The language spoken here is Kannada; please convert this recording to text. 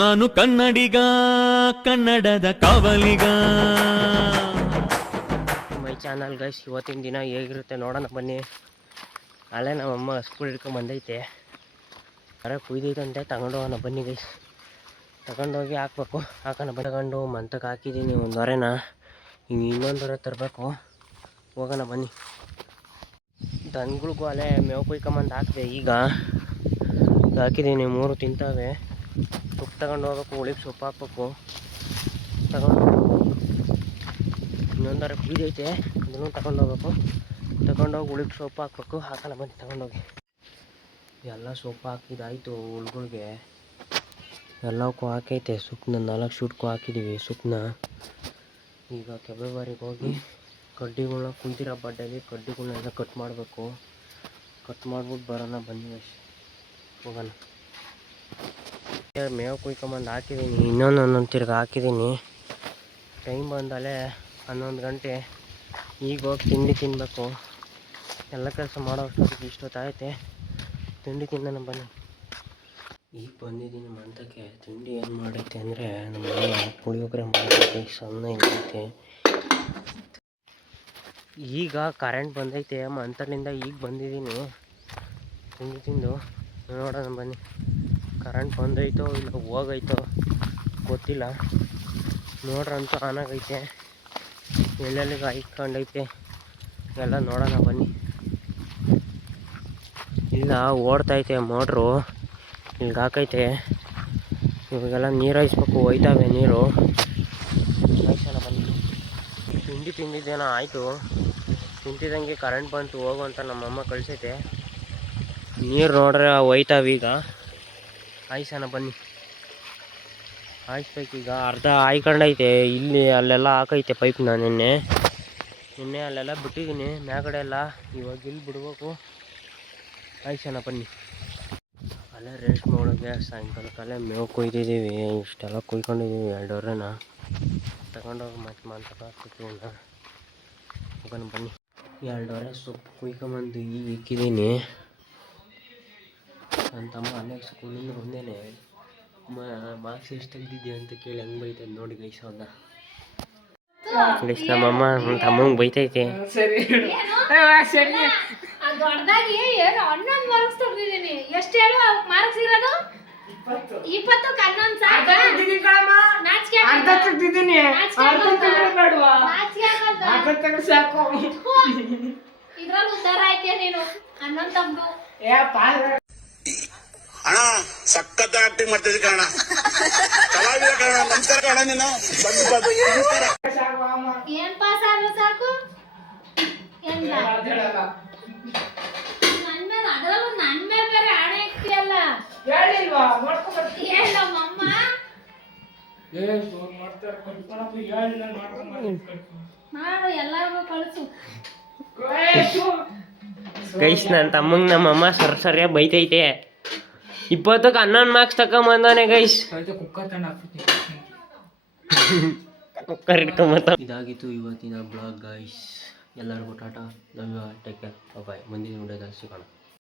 ನಾನು ಕನ್ನಡಿಗ, ಕನ್ನಡದ ಕಾವಲಿಗ. ಮೈ ಚಾನಲ್ ಗೈಸ್, ಇವತ್ತಿನ ದಿನ ಹೇಗಿರುತ್ತೆ ನೋಡೋಣ ಬನ್ನಿ. ಅಲ್ಲೇ ನಮ್ಮಮ್ಮ ಸ್ಕೂಲ್ ಹಿಡ್ಕೊಂಡು ಬಂದೈತೆ, ಅರೆ ಕುಯ್ದೈತಂತೆ, ತಗೊಂಡು ಹೋಗೋಣ ಬನ್ನಿ ಗೈಸ್. ತಗೊಂಡೋಗಿ ಹಾಕ್ಬೇಕು, ಹಾಕೋಣ ಬನ್ನಿ. ತಗೊಂಡು ಮಂತಕ್ಕೆ ಹಾಕಿದ್ದೀನಿ ಒಂದು ಹೊರೆನ, ಹಿಂಗೆ ಇನ್ನೊಂದು ಹೊರೆ ತರಬೇಕು. ಹೋಗೋಣ ಬನ್ನಿ. ದನಗಳಿಗೂ ಅಲ್ಲೇ ಮೇವು ಕುಯ್ಕೊಂಬಂದು ಹಾಕಿದೆ. ಈಗ ಹಾಕಿದ್ದೀನಿ, 3 ತಿಂತಾವೆ. ಸೊಪ್ಪು ತಗೊಂಡು ಹೋಗ್ಬೇಕು, ಹುಳಿಗೆ ಸೊಪ್ಪು ಹಾಕ್ಬೇಕು. ತಗೊಂಡು ಇನ್ನೊಂದರ ಕುಯ್ದೈತೆ, ಅದನ್ನು ತಗೊಂಡು ಹೋಗ್ಬೇಕು. ತಗೊಂಡೋಗಿ ಹುಳಿಗೆ ಸೊಪ್ಪು ಹಾಕ್ಬೇಕು. ಹಾಕೋಣ ಬನ್ನಿ ತಗೊಂಡೋಗಿ. ಎಲ್ಲ ಸೊಪ್ಪು ಹಾಕಿದಾಯಿತು, ಹುಳುಗಳಿಗೆ ಎಲ್ಲಕ್ಕೂ ಹಾಕೈತೆ. ಸೊಪ್ಪನ್ನ 4 ಶೂಟ್ಗೂ ಹಾಕಿದ್ದೀವಿ ಸೊಪ್ಪನ್ನ. ಈಗ ಕೆಬ್ಬೆಬಾರಿಗೆ ಹೋಗಿ ಕಡ್ಡಿಗಳನ್ನ ಕುಂತಿರೋ ಬಡ್ಡೆಯಲ್ಲಿ ಕಡ್ಡಿಗಳನ್ನೆಲ್ಲ ಕಟ್ ಮಾಡಬೇಕು. ಕಟ್ ಮಾಡ್ಬಿಟ್ಟು ಬರೋಣ ಬನ್ನಿ, ಹೋಗೋಣ. ಮೇವು ಕುಯ್ಕೊಂಬಂದು ಹಾಕಿದ್ದೀನಿ, ಇನ್ನೊಂದೊಂದೊಂದು ತಿರ್ಗಿ ಹಾಕಿದ್ದೀನಿ. ಟೈಮ್ ಬಂದಲೇ 11 ಗಂಟೆ. ಈಗ ಹೋಗಿ ತಿಂಡಿ ತಿನ್ನಬೇಕು. ಎಲ್ಲ ಕೆಲಸ ಮಾಡೋ ಅಷ್ಟೊತ್ತಿಗೆ ಇಷ್ಟೊತ್ತಾಗೈತೆ. ತಿಂಡಿ ತಿನ್ನೋಣ ಬನ್ನಿ. ಈಗ ಬಂದಿದ್ದೀನಿ ಮಂತಕ್ಕೆ. ತಿಂಡಿ ಏನು ಮಾಡೈತೆ ಅಂದರೆ ನಮ್ಮ ಪುಳಿಯೋಗರೆ ಮಾಡೈತೆ, ಸಣ್ಣ ಐತೆ. ಈಗ ಕರೆಂಟ್ ಬಂದೈತೆ, ಮಂತಲ್ಲಿಂದ ಈಗ ಬಂದಿದ್ದೀನಿ. ತಿಂಡಿ ತಿಂದು ನೋಡೋಣ ಬನ್ನಿ. ಕರೆಂಟ್ ಬಂದೈತೋ ಇಲ್ಲ ಹೋಗೈತೋ ಗೊತ್ತಿಲ್ಲ. ನೋಡ್ರಂತೂ ಆನ್ ಆಗೈತೆ, ಎಲ್ಲೆಲ್ಲಿಗೆ ಹಾಯ್ಕೊಂಡೈತೆ ಎಲ್ಲ ನೋಡೋಣ ಬನ್ನಿ. ಇಲ್ಲ ಓಡ್ತೈತೆ ಮೋಟ್ರು, ಇಲ್ಲಿಗೆ ಹಾಕೈತೆ. ಇವಾಗೆಲ್ಲ ನೀರು ಹಾಯಿಸ್ಬೇಕು, ಹೋಯ್ತಾವೆ ನೀರು. ಹಾಯ್ಸೋಣ ಬನ್ನಿ. ತಿಂಡಿ ತಿಂದಿದ್ದೇನೋ ಆಯಿತು. ತಿಂತಿದ್ದಂಗೆ ಕರೆಂಟ್ ಬಂತು, ಹೋಗು ಅಂತ ನಮ್ಮಮ್ಮ ಕಳಿಸೈತೆ. ನೀರು ನೋಡ್ರೆ ಹೋಯ್ತಾವೀಗ. ಹಾಯ್ಸೋಣ ಬನ್ನಿ. ಹಾಯಿಸ್ಬೇಕೀಗ. ಅರ್ಧ ಹಾಯ್ಕೊಂಡೈತೆ, ಇಲ್ಲಿ ಅಲ್ಲೆಲ್ಲ ಹಾಕೈತೆ ಪೈಪ್ನ. ನಿನ್ನೆ ಅಲ್ಲೆಲ್ಲ ಬಿಟ್ಟಿದ್ದೀನಿ ಮ್ಯಾಗಡೆ ಎಲ್ಲ. ಇವಾಗ ಇಲ್ಲಿ ಬಿಡ್ಬೇಕು. ಹಾಯ್ಸೋಣ ಬನ್ನಿ. ಅಲ್ಲೇ ರೇಷ್ಮೆ ಒಳಗೆ ಸಾಯಂಕಾಲಕ್ಕಲ್ಲೇ ಮೇವು ಕೊಯ್ದಿದ್ದೀವಿ. ಇಷ್ಟೆಲ್ಲ ಕುಯ್ಕೊಂಡಿದ್ದೀವಿ 2 ಹೊರೆನ. ತಗೊಂಡೋಗಿ ಮತ್ತೆ ಹಾಕ್ತಿತ್ತು. ಹೋಗೋಣ ಬನ್ನಿ. 2 ಹೊರೆ ಸೊಪ್ಪು ಕುಯ್ಕೊಂಬಂದು ಈಗ ಇಕ್ಕಿದ್ದೀನಿ. ನನ್ನ ತಮ್ಮ ಅಲ್ಲೇ ಸ್ಕೂಲಿಂದ ಬಂದೇನೆ. ಮಾರ್ಕ್ಸ್ ಎಷ್ಟು ತೆಗ್ದಿದ್ದೆ ಅಂತ ಕೇಳಿ ಹೆಂಗೆ ಬೈತೈತೆ ನೋಡಿ ಗೈಸ್. ಅವನ್ನ ಗೈಸ್ ನಮ್ಮಮ್ಮ ನನ್ನ ತಮ್ಮಂಗೆ ಬೈತೈತೆ. ದೊಡ್ಡದಾಗಿ ಏನು 11 ಮಾರ್ಕ್ಸ್ ತೆಗ್ದಿದ್ದೀನಿ. ಎಷ್ಟು ಹೇಳು ಮಾರ್ಕ್ಸ್ ಇರೋದು? 20ಕ್ಕೆ 11 ಸಾಕು. ಇದ್ರಲ್ಲಿ ಉದ್ದಾರ ಆಯ್ತೀಯ ನೀನು. 11 ತೆಗ್ದು ಅಣ್ಣ ಸಖತ್ ಆಕ್ಟಿಂಗ್ ಮಾಡ್ತಿದ್ದೆ ಕಣ, ಕಲಾವಿದ ಕಣ. ನಮಸ್ಕಾರ ಕಣ. ನೀನು ಏನ್ ಪಾಸ್ ಆದ್ರೂ ಸಾಕು. ನನ್ ಮೇಲೆ, ಅದ್ರಲ್ಲೂ ನನ್ ಮೇಲೆ ಬೇರೆ ಹಣೆ ಇಕ್ತಿಯಲ್ಲ. ಹೇಳಮ್ಮಮ್ಮ. ಮಾಡು, ಎಲ್ಲರಿಗೂ ಕಳಿಸು. ಗೈಸ್ ನನ್ನ ತಮ್ಮಂಗೆ ನಮ್ಮಮ್ಮ ಸರಿಯಾಗಿ ಬೈತೈತೆ. 20ಕ್ಕೆ 11 ಮಾರ್ಕ್ಸ್ ತಗೊಂಬಂದಾನೆ ಗೈಸ್. ಕುಕ್ಕರ್ ಇಟ್ಕೊಂಬತ್ತ. ಇದಾಗಿತ್ತು ಇವತ್ತಿನ ಬ್ಲಾಗ್ ಗೈಸ್. ಎಲ್ಲರಿಗೂ ಟಾಟಾ, love you, take care, bye. ಮುಂದಿನ ವಿಡಿಯೋದಲ್ಲಿ ಸಿಗೋಣ.